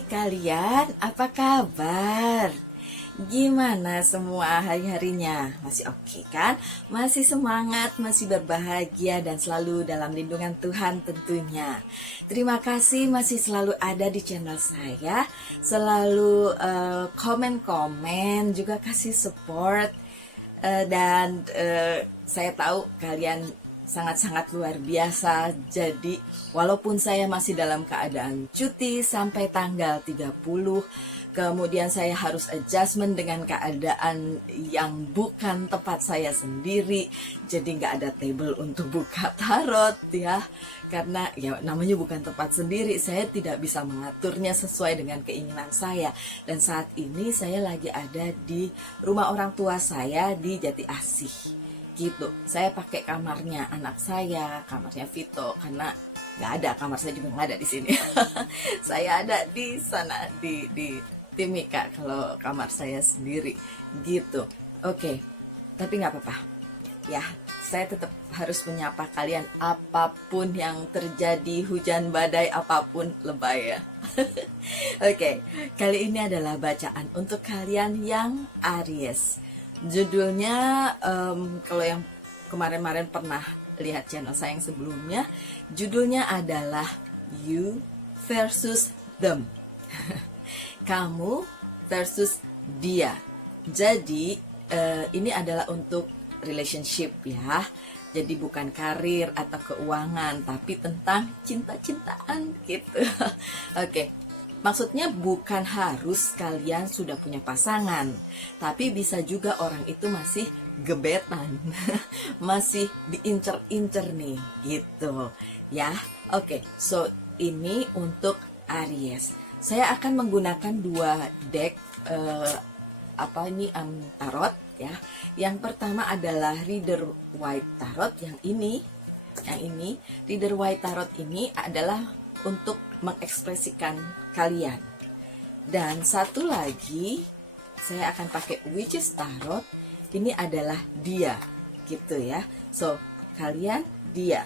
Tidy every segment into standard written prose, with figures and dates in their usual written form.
Hai kalian, apa kabar? Gimana semua hari-harinya? Masih oke kan? Masih semangat, masih berbahagia dan selalu dalam lindungan Tuhan tentunya. Terima kasih masih selalu ada di channel saya, selalu komen-komen, juga kasih support. Dan saya tahu kalian sangat-sangat luar biasa. Jadi walaupun saya masih dalam keadaan cuti sampai tanggal 30, kemudian saya harus adjustment dengan keadaan yang bukan tempat saya sendiri. Jadi nggak ada table untuk buka tarot ya. Karena ya namanya bukan tempat sendiri, saya tidak bisa mengaturnya sesuai dengan keinginan saya. Dan saat ini saya lagi ada di rumah orang tua saya di Jati Asih. Gitu, saya pakai kamarnya anak saya, kamarnya Vito, karena nggak ada, kamar saya juga nggak ada di sini. Saya ada di sana di Timika kalau kamar saya sendiri gitu. Oke, tapi nggak apa-apa ya, saya tetap harus menyapa kalian apapun yang terjadi, hujan badai apapun lebay ya. Oke, kali ini adalah bacaan untuk kalian yang Aries. Judulnya, kalau yang kemarin-kemarin pernah lihat channel saya yang sebelumnya, judulnya adalah You versus Them. Kamu versus dia. Jadi, ini adalah untuk relationship ya. Jadi bukan karir atau keuangan, tapi tentang cinta-cintaan gitu. Oke. Maksudnya bukan harus kalian sudah punya pasangan, tapi bisa juga orang itu masih gebetan, masih diincer-incer nih, gitu ya. Oke, so ini untuk Aries. Saya akan menggunakan dua deck tarot ya. Yang pertama adalah Rider White Tarot, yang ini Rider White Tarot ini adalah untuk mengekspresikan kalian. Dan satu lagi saya akan pakai Witches Tarot. Ini adalah dia gitu ya. So kalian dia,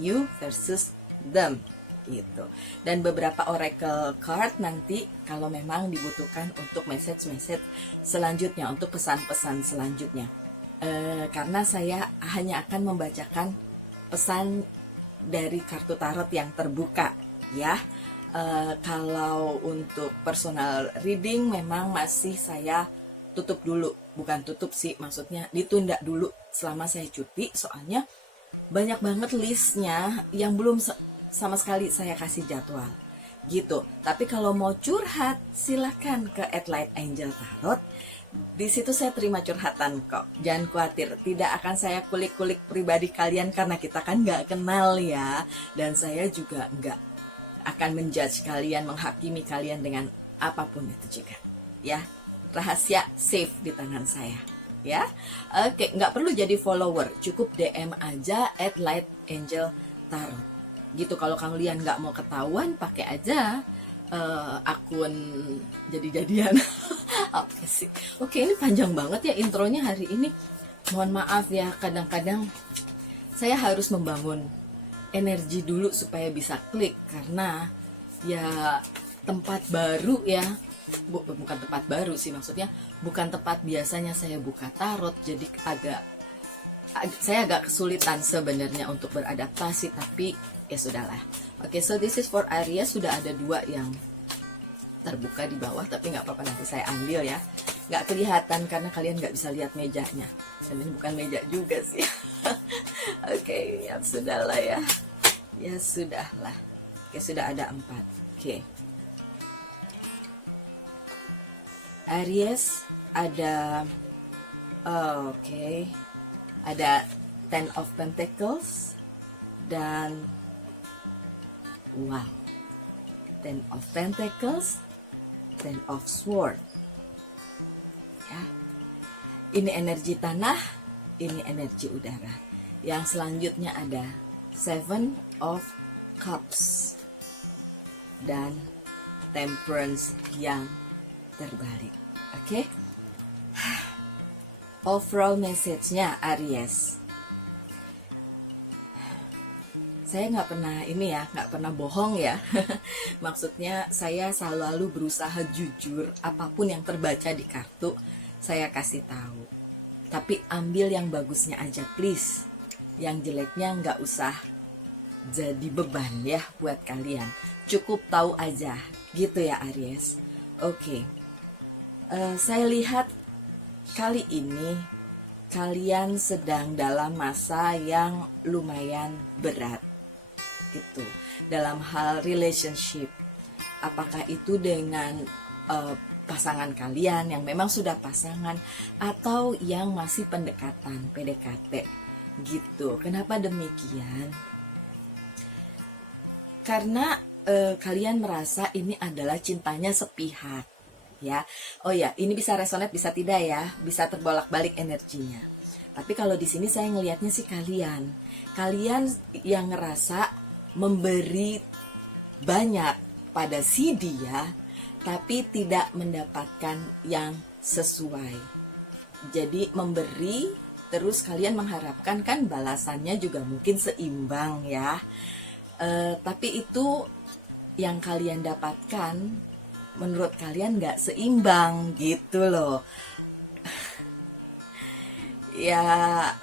you versus them gitu. Dan beberapa oracle card nanti kalau memang dibutuhkan untuk message selanjutnya, untuk pesan-pesan selanjutnya. Karena saya hanya akan membacakan pesan dari kartu tarot yang terbuka ya. Kalau untuk personal reading memang masih saya tutup dulu, bukan tutup sih, maksudnya ditunda dulu selama saya cuti, soalnya banyak banget listnya yang belum sama sekali saya kasih jadwal gitu. Tapi kalau mau curhat silakan ke @lightangel tarot. Di situ saya terima curhatan kok, jangan khawatir, tidak akan saya kulik-kulik pribadi kalian karena kita kan nggak kenal ya, dan saya juga nggak akan menjudge kalian, menghakimi kalian dengan apapun itu juga ya. Rahasia safe di tangan saya ya. Oke, nggak perlu jadi follower, cukup DM aja @lightangel tarot gitu. Kalau kalian nggak mau ketahuan, pakai aja akun jadi-jadian. Apa sih? Oke, ini panjang banget ya intronya hari ini. Mohon maaf ya, kadang-kadang saya harus membangun energi dulu supaya bisa klik, karena ya tempat baru ya. Bukan tempat baru sih, maksudnya bukan tempat biasanya saya buka tarot, jadi saya agak kesulitan sebenarnya untuk beradaptasi, tapi ya sudahlah. Oke, so this is for Aries. Sudah ada dua yang terbuka di bawah, tapi nggak apa-apa, nanti saya ambil ya. Nggak kelihatan karena kalian nggak bisa lihat mejanya, dan ini bukan meja juga sih. Oke, ya sudahlah ya. Ya sudahlah. Oke, sudah ada 4. Oke. Aries ada ada Ten of Pentacles dan wow. Ten of Pentacles, Ten of Sword. Ya. Ini energi tanah, ini energi udara. Yang selanjutnya ada Seven of Cups dan Temperance yang terbalik. Oke. Overall message-nya Aries. saya nggak pernah ini ya, nggak pernah bohong ya. Maksudnya saya selalu berusaha jujur, apapun yang terbaca di kartu saya kasih tahu. Tapi ambil yang bagusnya aja please. Yang jeleknya nggak usah jadi beban ya buat kalian. Cukup tahu aja, gitu ya Aries. Oke. Saya lihat kali ini kalian sedang dalam masa yang lumayan berat gitu dalam hal relationship, apakah itu dengan pasangan kalian yang memang sudah pasangan atau yang masih pendekatan PDKT gitu. Kenapa demikian? Karena kalian merasa ini adalah cintanya sepihak ya. Oh ya, ini bisa resonate bisa tidak ya, bisa terbolak-balik energinya. Tapi kalau di sini saya ngelihatnya sih kalian yang ngerasa memberi banyak pada si dia tapi tidak mendapatkan yang sesuai. Jadi memberi terus kalian mengharapkan kan balasannya juga mungkin seimbang ya. Tapi itu yang kalian dapatkan menurut kalian nggak seimbang gitu loh. Ya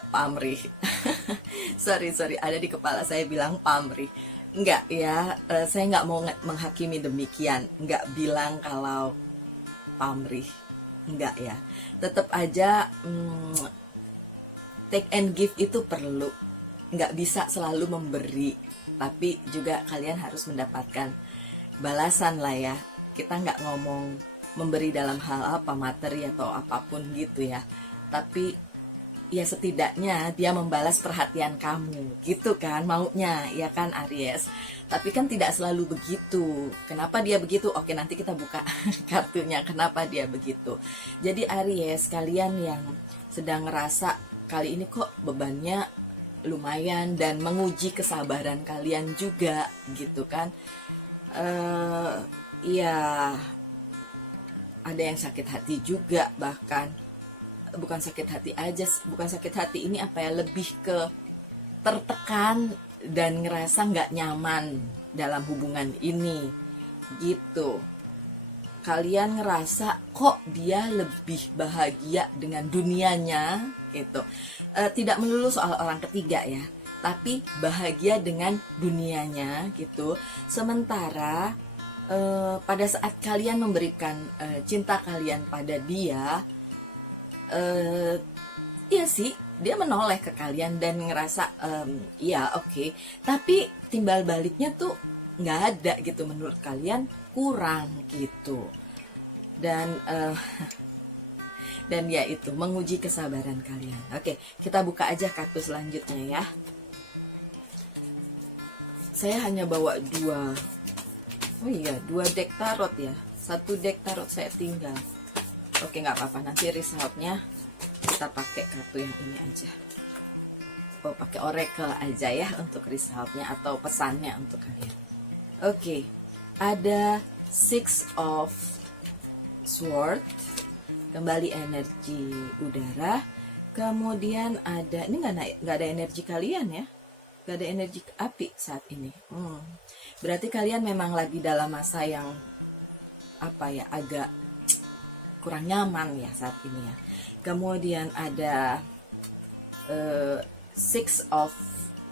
pamrih. sorry ada di kepala saya bilang pamrih. Enggak ya, saya nggak mau menghakimi demikian, nggak bilang kalau pamrih, enggak ya. Tetap aja take and give itu perlu, nggak bisa selalu memberi, tapi juga kalian harus mendapatkan balasan lah ya. Kita nggak ngomong memberi dalam hal apa, materi atau apapun gitu ya, tapi ya setidaknya dia membalas perhatian kamu gitu kan maunya ya kan Aries. Tapi kan tidak selalu begitu. Kenapa dia begitu? Oke, nanti kita buka kartunya kenapa dia begitu. Jadi Aries, kalian yang sedang ngerasa kali ini kok bebannya lumayan dan menguji kesabaran kalian juga gitu kan. Ya ada yang sakit hati juga, bahkan bukan sakit hati aja, bukan sakit hati ini apa ya, lebih ke tertekan dan ngerasa nggak nyaman dalam hubungan ini gitu. Kalian ngerasa kok dia lebih bahagia dengan dunianya gitu. Tidak melulu soal orang ketiga ya, tapi bahagia dengan dunianya gitu. Sementara pada saat kalian memberikan cinta kalian pada dia, iya sih dia menoleh ke kalian dan ngerasa iya oke. Tapi timbal baliknya tuh nggak ada gitu, menurut kalian kurang gitu. Dan dan ya itu menguji kesabaran kalian. Oke, kita buka aja kartu selanjutnya ya. Saya hanya bawa dua deck tarot ya. Satu deck tarot saya tinggal. Oke, nggak apa-apa, nanti resultnya kita pakai kartu yang ini aja. Pakai oracle aja ya untuk resultnya atau pesannya untuk kalian. Oke, ada Six of Sword, kembali energi udara. Kemudian ada, ini nggak ada energi kalian ya, nggak ada energi api saat ini. Berarti kalian memang lagi dalam masa yang apa ya, agak kurang nyaman ya saat ini ya. Kemudian ada Six of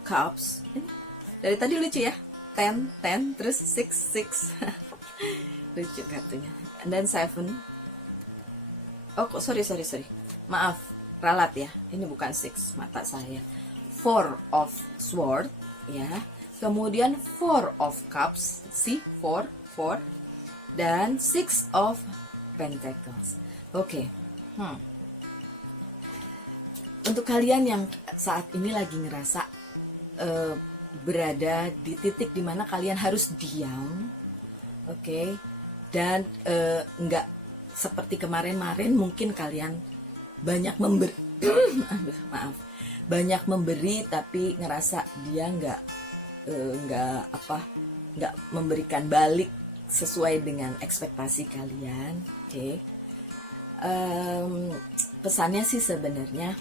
Cups. Dari tadi lucu ya, 10 terus 6 lucu kartunya. Dan 7. Oh sorry, maaf, ralat ya, ini bukan 6 mata saya. 4 of Sword ya. Kemudian 4 of Cups, see 4 dan 6 of Pentacles. Oke. Untuk kalian yang saat ini lagi ngerasa berada di titik dimana kalian harus diam, oke, dan nggak seperti kemarin mungkin kalian banyak memberi, banyak memberi tapi ngerasa dia nggak memberikan balik sesuai dengan ekspektasi kalian. Oke. Pesannya sih sebenarnya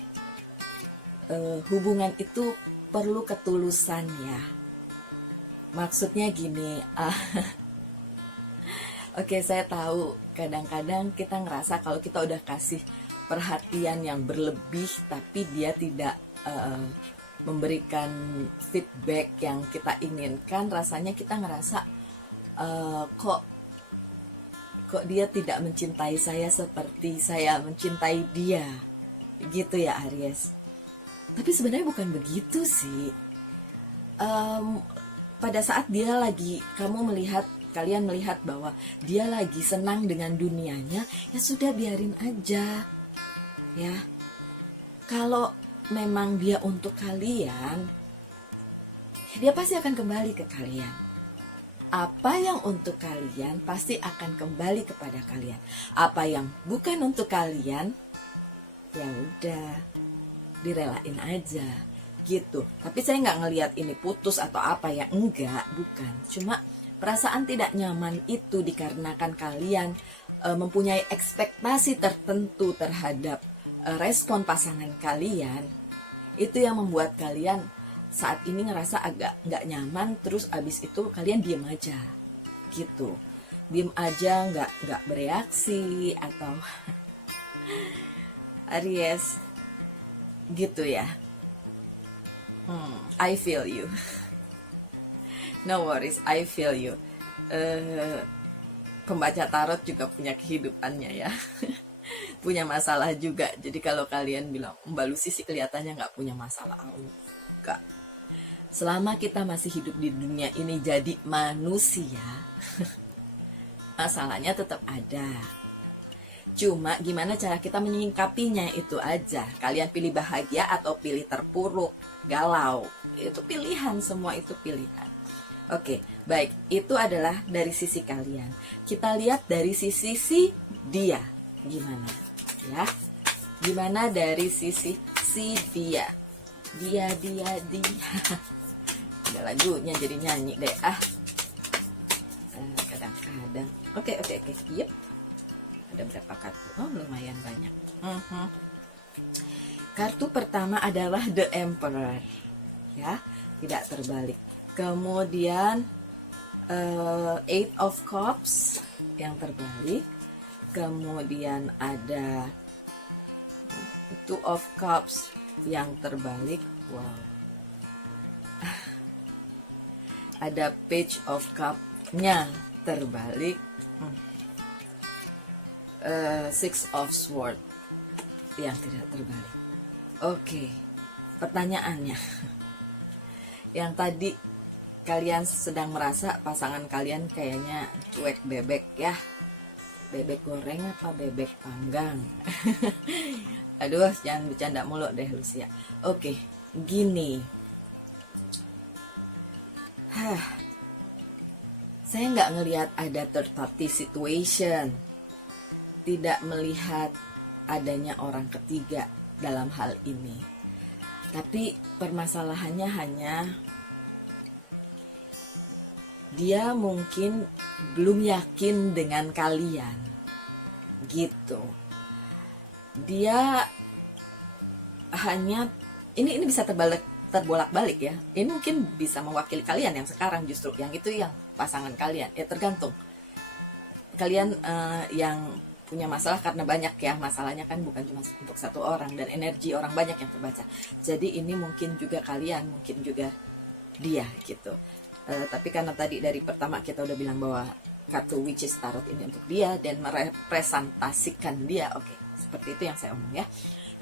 hubungan itu perlu ketulusan ya. Maksudnya gini, oke, saya tahu kadang-kadang kita ngerasa kalau kita udah kasih perhatian yang berlebih tapi dia tidak memberikan feedback yang kita inginkan, rasanya kita ngerasa kok dia tidak mencintai saya seperti saya mencintai dia, gitu ya Aries. Tapi sebenarnya bukan begitu sih. Pada saat dia lagi, kalian melihat bahwa dia lagi senang dengan dunianya, ya sudah, biarin aja ya. Kalau memang dia untuk kalian, ya dia pasti akan kembali ke kalian. Apa yang untuk kalian pasti akan kembali kepada kalian. Apa yang bukan untuk kalian, ya udah, direlain aja gitu. Tapi saya nggak ngelihat ini putus atau apa ya, enggak, bukan. Cuma perasaan tidak nyaman itu dikarenakan kalian mempunyai ekspektasi tertentu terhadap respon pasangan kalian. Itu yang membuat kalian saat ini ngerasa agak nggak nyaman, terus abis itu kalian diem aja gitu, diem aja, nggak bereaksi atau Aries gitu ya. I feel you. No worries, I feel you. Pembaca tarot juga punya kehidupannya ya. Punya masalah juga. Jadi kalau kalian bilang Mbak Lucy sih kelihatannya nggak punya masalah, enggak. Selama kita masih hidup di dunia ini jadi manusia, masalahnya tetap ada. Cuma gimana cara kita menyingkapinya itu aja. Kalian pilih bahagia atau pilih terpuruk, galau. Itu pilihan, semua itu pilihan. Oke, baik. Itu adalah dari sisi kalian. Kita lihat dari sisi si dia. Gimana? Ya. Gimana dari sisi si dia? Dia. Ada lagunya jadi nyanyi deh. Kadang-kadang. Oke. Yep. Ada berapa kartu? Oh, lumayan banyak. Kartu pertama adalah The Emperor, ya, tidak terbalik. Kemudian Eight of Cups yang terbalik. Kemudian ada Two of Cups yang terbalik. Wow. Ada Page of Cup-nya terbalik. Six of Swords yang tidak terbalik. Oke, pertanyaannya. Yang tadi kalian sedang merasa pasangan kalian kayaknya cuek bebek ya. Bebek goreng apa bebek panggang? Aduh, jangan bercanda mulu deh Lucia. Oke, gini. Saya nggak ngelihat ada third party situation. Tidak melihat adanya orang ketiga dalam hal ini. Tapi permasalahannya hanya dia mungkin belum yakin dengan kalian. Gitu. Dia hanya ini bisa terbolak-balik ya. Ini mungkin bisa mewakili kalian yang sekarang justru. Yang itu yang pasangan kalian. Ya tergantung. Kalian yang punya masalah karena banyak ya, masalahnya kan bukan cuma untuk satu orang dan energi orang banyak yang terbaca. Jadi ini mungkin juga kalian, mungkin juga dia gitu. Tapi karena tadi dari pertama kita udah bilang bahwa kartu Witches Tarot ini untuk dia dan merepresentasikan dia. Oke, seperti itu yang saya omong ya.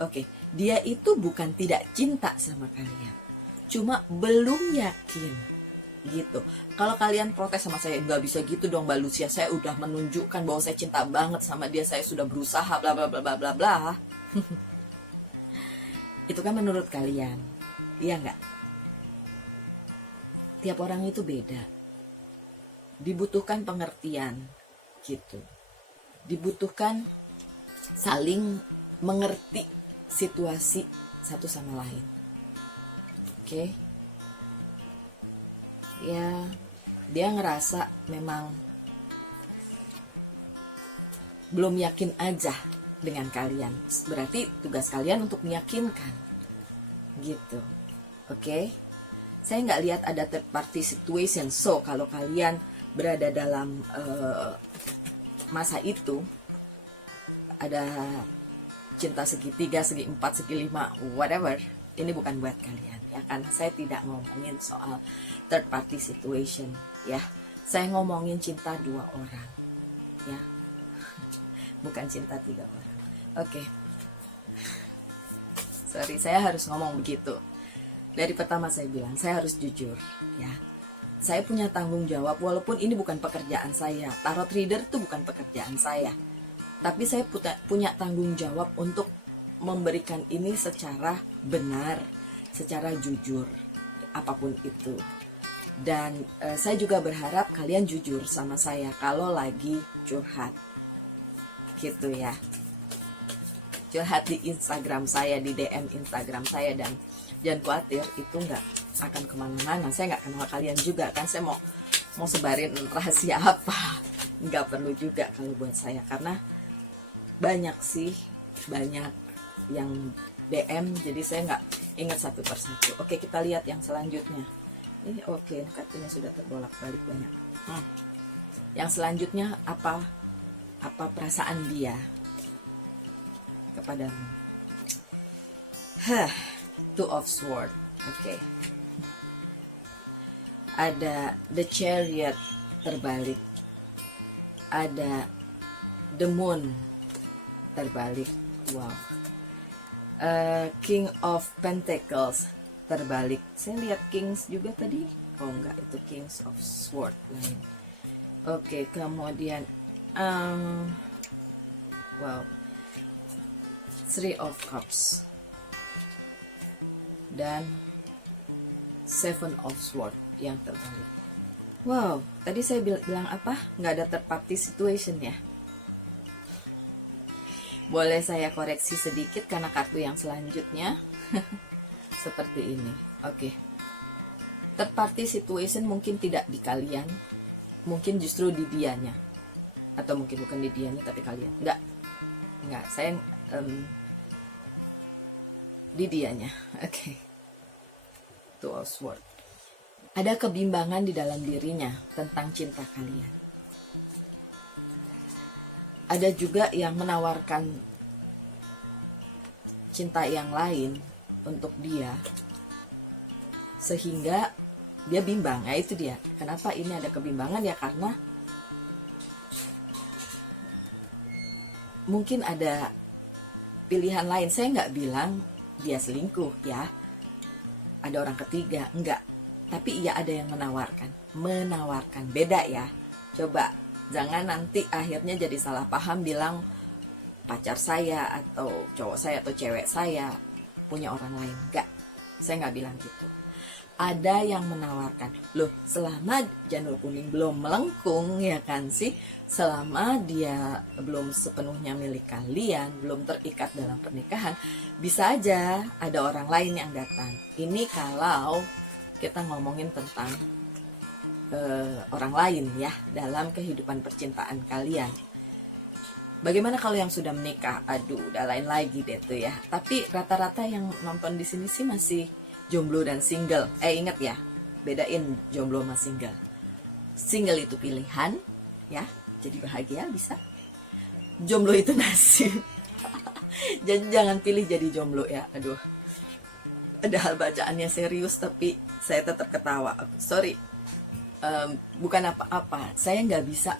Oke, dia itu bukan tidak cinta sama kalian, cuma belum yakin gitu. Kalau kalian protes sama saya, nggak bisa gitu dong Mbak Lucia, saya udah menunjukkan bahwa saya cinta banget sama dia, saya sudah berusaha bla bla bla bla bla bla. Itu kan menurut kalian, iya nggak? Tiap orang itu beda, dibutuhkan pengertian gitu, dibutuhkan saling mengerti situasi satu sama lain. Oke. Ya, dia ngerasa memang belum yakin aja dengan kalian. Berarti tugas kalian untuk meyakinkan gitu. Oke. Saya nggak lihat ada third party situation. So, kalau kalian berada dalam masa itu, ada cinta segitiga, segi empat, segi lima, whatever, ini bukan buat kalian, ya kan? Saya tidak ngomongin soal third party situation, ya. Saya ngomongin cinta 2 orang, ya. Bukan cinta 3 orang. Oke. Sorry, saya harus ngomong begitu. Dari pertama saya bilang, saya harus jujur, ya. Saya punya tanggung jawab, walaupun ini bukan pekerjaan saya. Tarot reader itu bukan pekerjaan saya. Tapi saya punya tanggung jawab untuk memberikan ini secara benar, secara jujur, apapun itu. Dan saya juga berharap kalian jujur sama saya kalau lagi curhat. Gitu ya. Curhat di Instagram saya, di DM Instagram saya, dan jangan khawatir, itu nggak akan kemana-mana. Saya nggak kenal kalian juga kan, saya mau sebarin rahasia apa, nggak perlu juga kalau buat saya, karena banyak yang DM, jadi saya nggak ingat satu persatu. Oke, kita lihat yang selanjutnya. Ini oke, kartunya sudah terbolak-balik banyak. Yang selanjutnya apa perasaan dia kepadamu? Two of Swords. Oke. Ada The Chariot terbalik. Ada The Moon terbalik. Wow. King of Pentacles terbalik. Saya lihat Kings juga tadi. Oh enggak, itu Kings of Swords lain. Oke, kemudian wow. Three of Cups dan Seven of Swords yang terbalik. Wow, tadi saya bilang apa? Nggak ada third party situation ya. Boleh saya koreksi sedikit karena kartu yang selanjutnya seperti ini. Oke. Third party situation mungkin tidak di kalian, mungkin justru di dianya, atau mungkin bukan di dianya tapi kalian. Enggak, saya di dianya. Oke. Two of Swords. Ada kebimbangan di dalam dirinya tentang cinta kalian. Ada juga yang menawarkan cinta yang lain untuk dia, sehingga dia bimbang. Nah itu dia. Kenapa ini ada kebimbangan ya? Karena mungkin ada pilihan lain. Saya nggak bilang dia selingkuh ya, ada orang ketiga, enggak. Tapi ia ada yang menawarkan, beda ya. Coba jangan nanti akhirnya jadi salah paham, bilang pacar saya atau cowok saya atau cewek saya punya orang lain. Enggak, saya nggak bilang gitu. Ada yang menawarkan, loh selama janur kuning belum melengkung ya kan sih, selama dia belum sepenuhnya milik kalian, belum terikat dalam pernikahan, bisa aja ada orang lain yang datang. Ini kalau kita ngomongin tentang orang lain ya dalam kehidupan percintaan kalian. Bagaimana kalau yang sudah menikah? Aduh, udah lain lagi deh tuh ya. Tapi rata-rata yang nonton di sini sih masih jomblo dan single. Ingat ya, bedain jomblo sama single. Single itu pilihan, ya, jadi bahagia bisa. Jomblo itu nasib. Jadi jangan pilih jadi jomblo ya. Aduh, padahal bacaannya serius tapi saya tetap ketawa. Sorry, bukan apa-apa. Saya nggak bisa.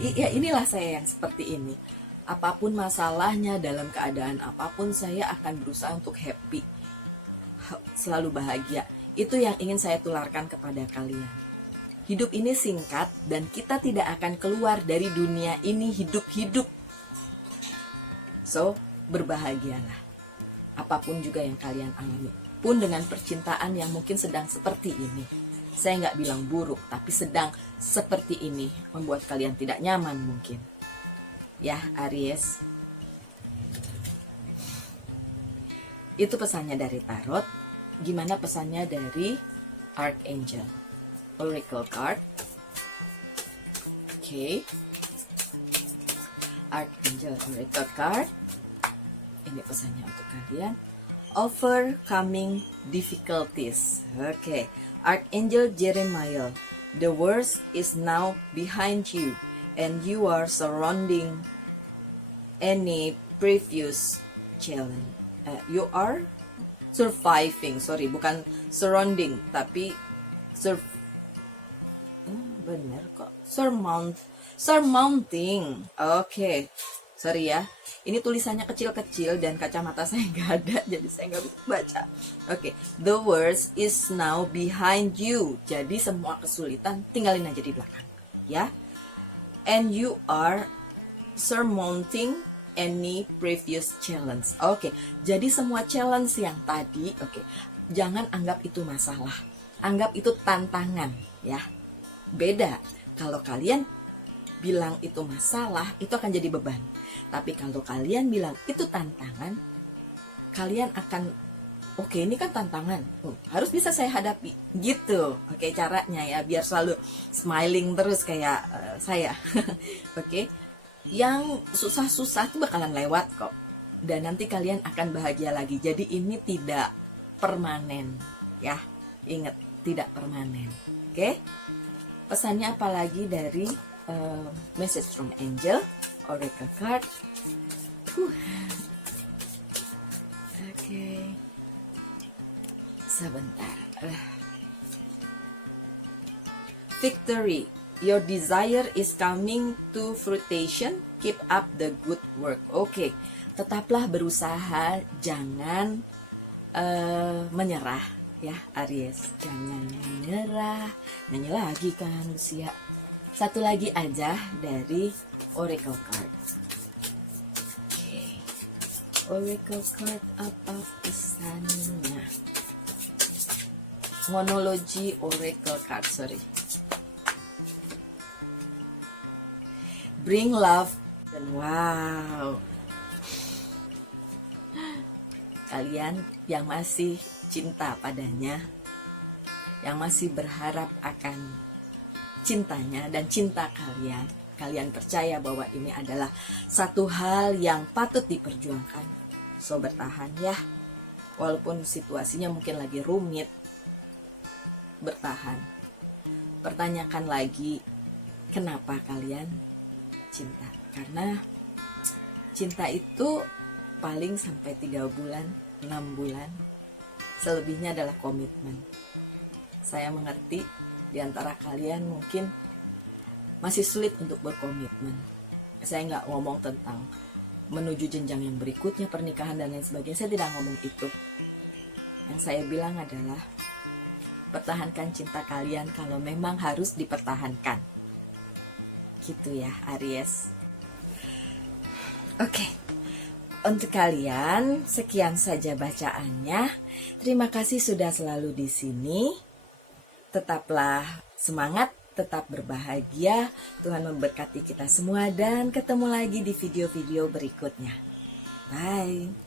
Ya inilah saya yang seperti ini. Apapun masalahnya, dalam keadaan apapun, saya akan berusaha untuk happy, selalu bahagia. Itu yang ingin saya tularkan kepada kalian. Hidup ini singkat dan kita tidak akan keluar dari dunia ini hidup-hidup. So, berbahagialah. Apapun juga yang kalian alami. Pun dengan percintaan yang mungkin sedang seperti ini. Saya nggak bilang buruk, tapi sedang seperti ini. Membuat kalian tidak nyaman mungkin. Ya, Aries. Itu pesannya dari Tarot. Gimana pesannya dari Archangel? Oracle card. Oke. Archangel Oracle card. Ini pesannya untuk kalian. overcoming difficulties. Okay, Archangel Jeremiah, the worst is now behind you, and you are surrounding any previous challenge. You are surviving, sorry, bukan surrounding, tapi bener kok, surmounting. Oke. Sorry ya, ini tulisannya kecil-kecil dan kacamata saya nggak ada, jadi saya nggak bisa baca. Oke, the worst is now behind you. Jadi semua kesulitan tinggalin aja di belakang, ya. And you are surmounting any previous challenge. Oke, jadi semua challenge yang tadi, jangan anggap itu masalah, anggap itu tantangan, ya. Beda, kalau kalian bilang itu masalah, itu akan jadi beban. Tapi kalau kalian bilang itu tantangan, kalian akan, oke, ini kan tantangan, harus bisa saya hadapi, gitu. Oke, caranya ya, biar selalu smiling terus kayak saya. Oke, yang susah-susah itu bakalan lewat kok, dan nanti kalian akan bahagia lagi. Jadi ini tidak permanen, ya, ingat, tidak permanen. Oke, pesannya apalagi dari message from angel, oracle card. Oke, sebentar. Victory, your desire is coming to fruition. Keep up the good work. Oke, tetaplah berusaha, jangan menyerah, ya Aries. Jangan menyerah. Nyanyi lagi kan Lucia. Satu lagi aja dari oracle card. Oke. Oracle card, apa pesannya? Monologi oracle card, sorry. Bring love. Dan wow. Kalian yang masih cinta padanya, yang masih berharap akan cintanya dan cinta kalian, kalian percaya bahwa ini adalah satu hal yang patut diperjuangkan. So, bertahan ya, walaupun situasinya mungkin lagi rumit, bertahan. Pertanyakan lagi, kenapa kalian cinta? Karena cinta itu paling sampai 3 bulan, 6 bulan, selebihnya adalah komitmen. Saya mengerti di antara kalian mungkin masih sulit untuk berkomitmen. Saya nggak ngomong tentang menuju jenjang yang berikutnya, pernikahan dan lain sebagainya. Saya tidak ngomong itu. Yang saya bilang adalah pertahankan cinta kalian kalau memang harus dipertahankan. Gitu ya, Aries. Oke. Untuk kalian, sekian saja bacaannya. Terima kasih sudah selalu di sini. Tetaplah semangat, tetap berbahagia. Tuhan memberkati kita semua dan ketemu lagi di video-video berikutnya. Bye.